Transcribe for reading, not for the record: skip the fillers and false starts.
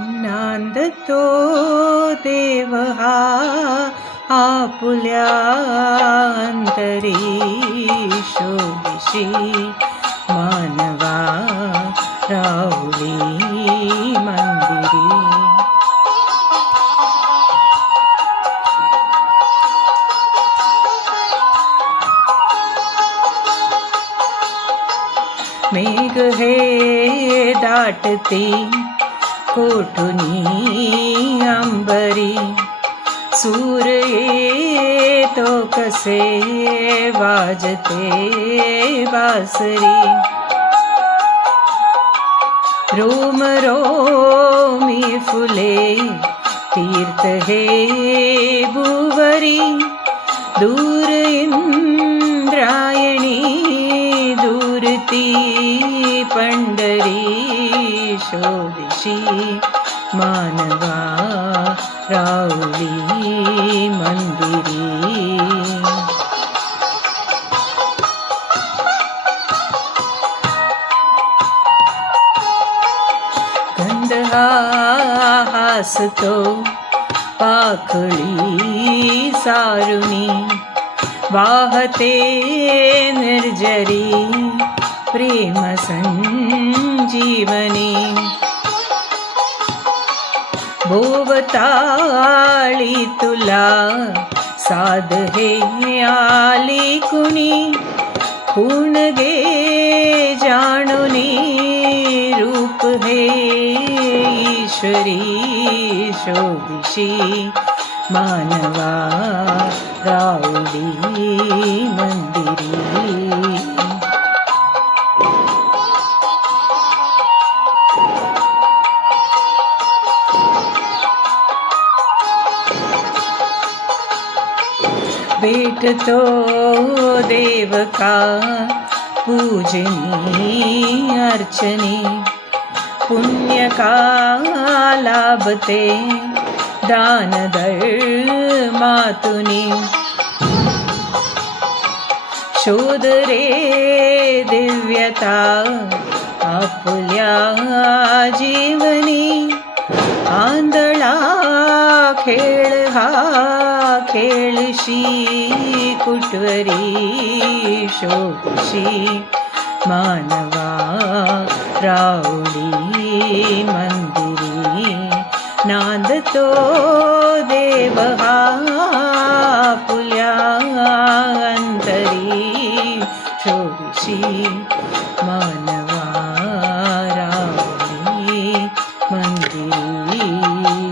नांदतो देव हा आपुल्या अंतरी शोधिशी मानवा राहुली मंदिरी. मेघ हे दाटते कोठुनी अंबरी, सूर येतो कसे वाजते बासरी. रोम रोमी फुले तीर्थ हे भुवरी, दूर इंद्रायणी दूरती पंढरी शोधिशी मानवा राहुली मंदिरी. गंध हासतो पाखळी सारुणी, वाहते निर्जरी प्रेम संजीवनी. भोवताळी तुला साध हे आली कुणी, खूण गे जाणुनी रूप हे ईश्वरी शोधिशी मानवा राहुली मंदिरी. भेटतो देव का पूजनी अर्चनी, पुण्य का लाभते दान धर्मातुनी. शोध रे दिव्यता आपुल्या जीवनी, आंधळा खेळ हा खेळशी कुटवरी शोधिशी मानवा राहुली मंदिरी. नांदतो देव हा आपुल्या अंतरी शोधिशी मानवा राहुली मंदिरी.